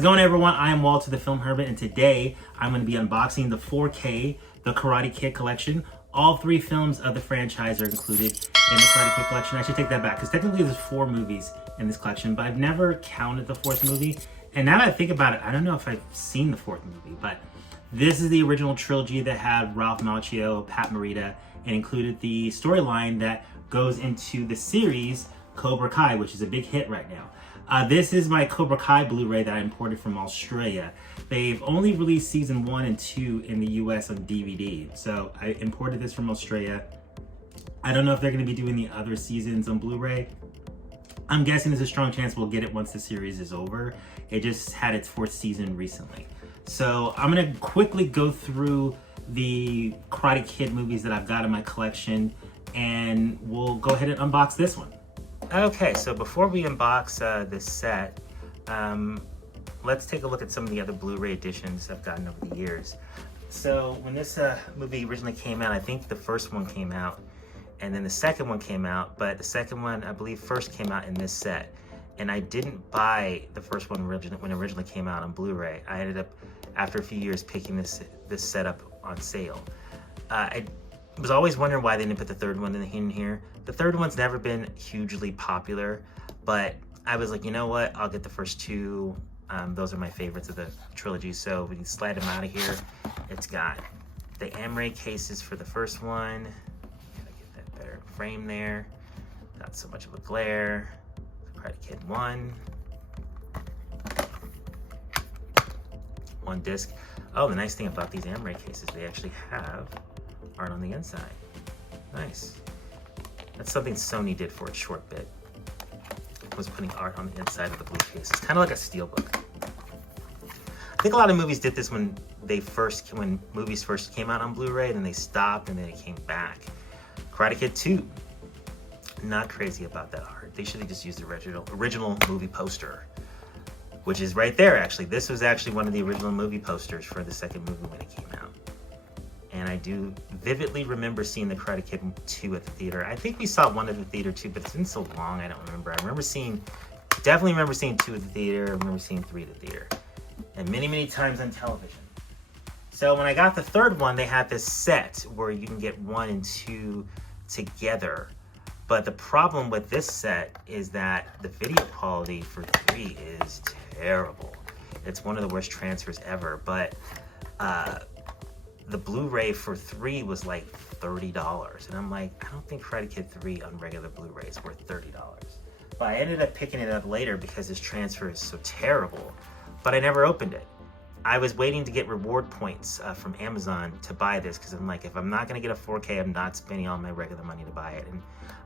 How's it going, everyone? I am Walter the Film Hermit, and today I'm going to be unboxing the 4K, the Karate Kid Collection. All 3 films of the franchise are included in the Karate Kid Collection. I should take that back, because technically there's 4 movies in this collection, but I've never counted the 4th movie. And now that I think about it, I don't know if I've seen the 4th movie, but this is the original trilogy that had Ralph Macchio, Pat Morita, and included the storyline that goes into the series Cobra Kai, which is a big hit right now. This is my Cobra Kai Blu-ray that I imported from Australia. They've only released season 1 and 2 in the US on DVD. So I imported this from Australia. I don't know if they're going to be doing the other seasons on Blu-ray. I'm guessing there's a strong chance we'll get it once the series is over. It just had its 4th season recently. So I'm going to quickly go through the Karate Kid movies that I've got in my collection, and we'll go ahead and unbox this one. Okay, so before we unbox this set, let's take a look at some of the other Blu-ray editions I've gotten over the years. So when this movie originally came out, I think the first one came out, and then the second one came out, but the second one, I believe, first came out in this set. And I didn't buy the first one when it originally came out on Blu-ray. I ended up, after a few years, picking this set up on sale. I was always wondering why they didn't put the third one in here. The third one's never been hugely popular, but I was like, you know what? I'll get the first 2. Those are my favorites of the trilogy. So we can slide them out of here. It's got the Amray cases for the first one. Gotta get that better frame there. Not so much of a glare. Karate Kid 1. 1 disc. Oh, the nice thing about these Amray cases, they actually have art on the inside. Nice. That's something Sony did for a short bit, was putting art on the inside of the blue case. It's kind of like a steelbook. I think a lot of movies did this when movies first came out on Blu-ray, and then they stopped, and then it came back. Karate Kid 2. Not crazy about that art. They should have just used the original movie poster, which is right there, actually. This was actually one of the original movie posters for the second movie when it came out. And I do vividly remember seeing the Karate Kid 2 at the theater. I think we saw 1 at the theater too, but it's been so long, I don't remember. Definitely remember seeing 2 at the theater. I remember seeing 3 at the theater. And many, many times on television. So when I got the third one, they had this set where you can get 1 and 2 together. But the problem with this set is that the video quality for 3 is terrible. It's one of the worst transfers ever, but the Blu-ray for 3 was like $30. And I'm like, I don't think Karate Kid 3 on regular Blu-ray is worth $30. But I ended up picking it up later because this transfer is so terrible, but I never opened it. I was waiting to get reward points from Amazon to buy this, because I'm like, if I'm not going to get a 4K, I'm not spending all my regular money to buy it. And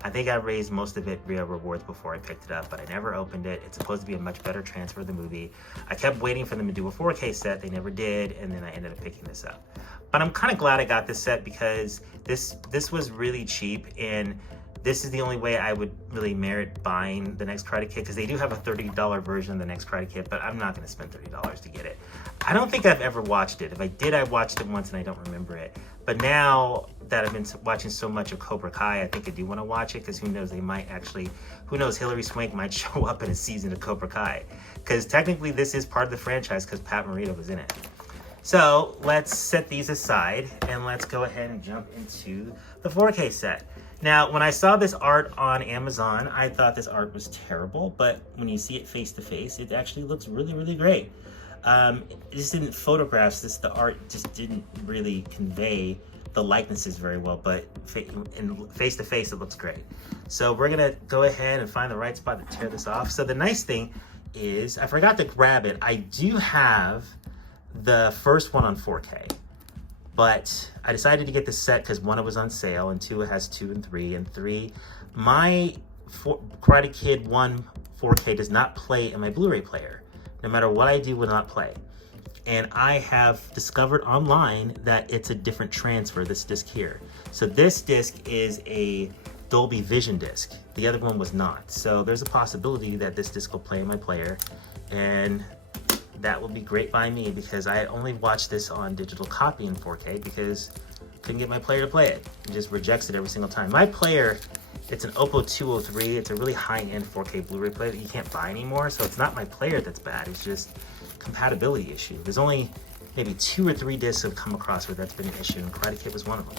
I think I raised most of it via rewards before I picked it up, but I never opened it. It's supposed to be a much better transfer of the movie. I kept waiting for them to do a 4K set. They never did, and then I ended up picking this up. But I'm kind of glad I got this set, because this was really cheap, and this is the only way I would really merit buying the next Karate Kid, because they do have a $30 version of the next Karate Kid, but I'm not going to spend $30 to get it. I don't think I've ever watched it. If I did, I watched it once and I don't remember it. But now that I've been watching so much of Cobra Kai, I think I do want to watch it, because who knows, who knows, Hilary Swank might show up in a season of Cobra Kai. Because technically this is part of the franchise, because Pat Morita was in it. So let's set these aside and let's go ahead and jump into the 4K set. Now, when I saw this art on Amazon, I thought this art was terrible, but when you see it face to face, it actually looks really, really great. It just didn't photographs this, the art just didn't really convey the likenesses very well, but in face to face, it looks great. So we're gonna go ahead and find the right spot to tear this off. So the nice thing is, I forgot to grab it. I do have the first one on 4K. But I decided to get this set because 1, it was on sale, and 2, it has 2 and 3. And 3, my Karate Kid 1 4K does not play in my Blu-ray player. No matter what I do, will not play. And I have discovered online that it's a different transfer, this disc here. So this disc is a Dolby Vision disc. The other one was not. So there's a possibility that this disc will play in my player, and that would be great by me, because I only watched this on digital copy in 4K because I couldn't get my player to play it. It just rejects it every single time. My player, it's an Oppo 203. It's a really high-end 4K Blu-ray player that you can't buy anymore, so it's not my player that's bad. It's just compatibility issue. There's only maybe 2 or 3 discs I've come across where that's been an issue, and Karate Kid was one of them.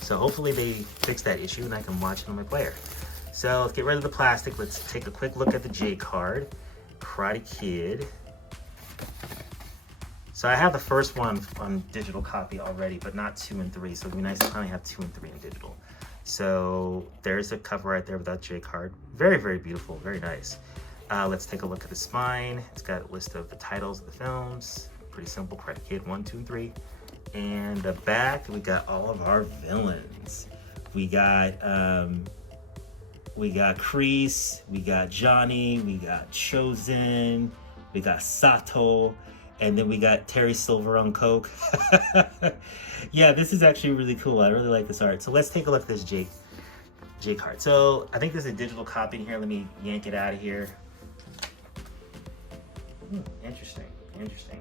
So hopefully they fix that issue and I can watch it on my player. So let's get rid of the plastic. Let's take a quick look at the J card. Karate Kid. So I have the first one on digital copy already, but not 2 and 3. So it'd be nice to finally have 2 and 3 in digital. So there's a cover right there with that J card. Very, very beautiful, very nice. Let's take a look at the spine. It's got a list of the titles of the films. Pretty simple, Karate Kid 1, 2, and 3. And the back, we got all of our villains. We got Kreese, we got Johnny, we got Chosen, we got Sato, and then we got Terry Silver on coke. Yeah, this is actually really cool. I really like this art. So let's take a look at this J card. So I think there's a digital copy in here. Let me yank it out of here. Interesting.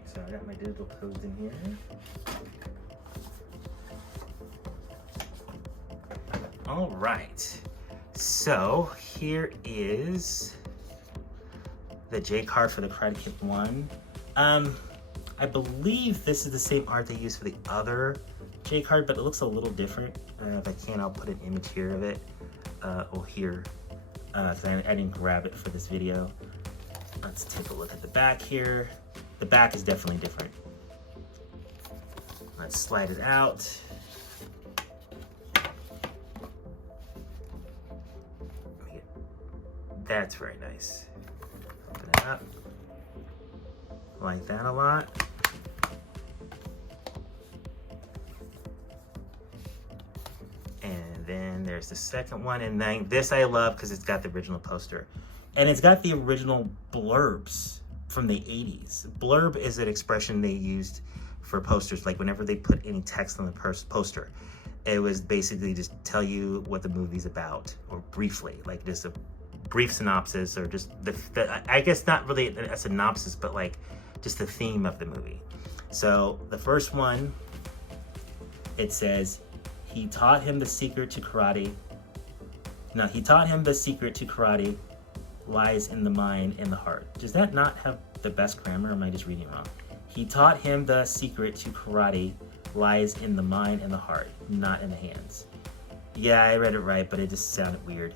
So I got my digital codes in here. All right. So here is the J card for the Karate Kid 1. I believe this is the same art they used for the other J card, but it looks a little different. If I can, I'll put an image here of it, or here, because I didn't grab it for this video. Let's take a look at the back here. The back is definitely different. Let's slide it out. That's very nice. Open it up. Like that a lot. And then there's the second one, and then this I love because it's got the original poster. And it's got the original blurbs from the 80s. Blurb is an expression they used for posters, like whenever they put any text on the poster, it was basically just tell you what the movie's about, or briefly, like just a brief synopsis, or just I guess not really a synopsis, but like just the theme of the movie. So the first one, it says, he taught him the secret to karate. No, he taught him the secret to karate lies in the mind and the heart. Does that not have the best grammar, or am I just reading it wrong? He taught him the secret to karate lies in the mind and the heart, not in the hands. Yeah, I read it right, but it just sounded weird.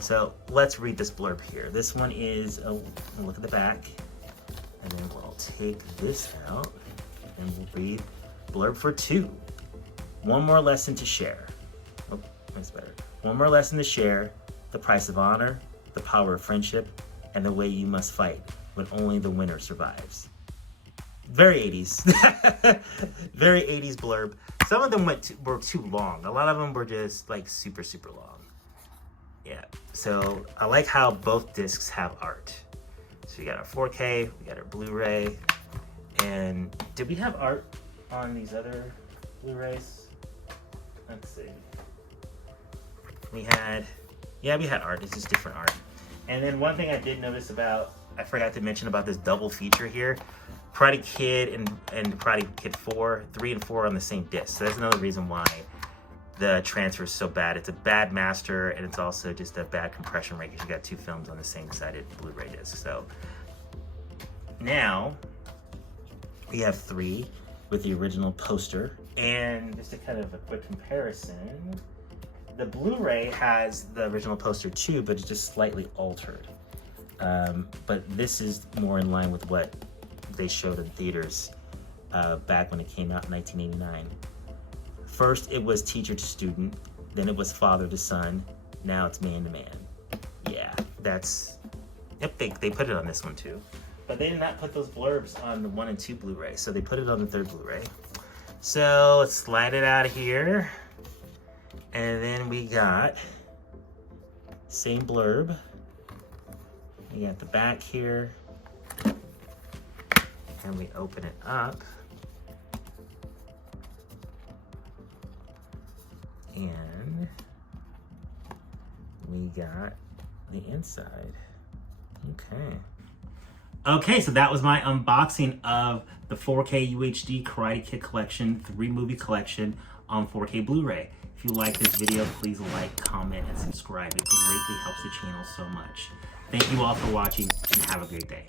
So let's read this blurb here. This one is, look at the back, and then we'll take this out, and we'll read blurb for 2. One more lesson to share. Oh, that's better. One more lesson to share, the price of honor, the power of friendship, and the way you must fight when only the winner survives. Very 80s. Very 80s blurb. Some of them were too long. A lot of them were just like super, super long. Yeah, so I like how both discs have art. So we got our 4K, we got our Blu-ray, and did we have art on these other Blu-rays? Let's see. We had art, it's just different art. And then one thing I did notice I forgot to mention about this double feature here. Karate Kid and Karate Kid 4, 3 and 4 on the same disc. So that's another reason why the transfer is so bad. It's a bad master, and it's also just a bad compression rate because you got 2 films on the same sided Blu-ray disc. So now we have 3 with the original poster. And just a kind of a quick comparison, the Blu-ray has the original poster too, but it's just slightly altered. But this is more in line with what they showed in theaters back when it came out in 1989. First, it was teacher to student, then it was father to son, now it's man to man. Yeah, yep, they put it on this one too. But they did not put those blurbs on the 1 and 2 Blu-ray, so they put it on the 3rd Blu-ray. So let's slide it out of here. And then we got same blurb. We got the back here. And we open it up. And we got the inside. Okay, so that was my unboxing of the 4K UHD Karate Kid Collection 3-movie collection on 4K Blu-ray. If you like this video, please like, comment, and subscribe. It greatly helps the channel so much. Thank you all for watching, and have a great day.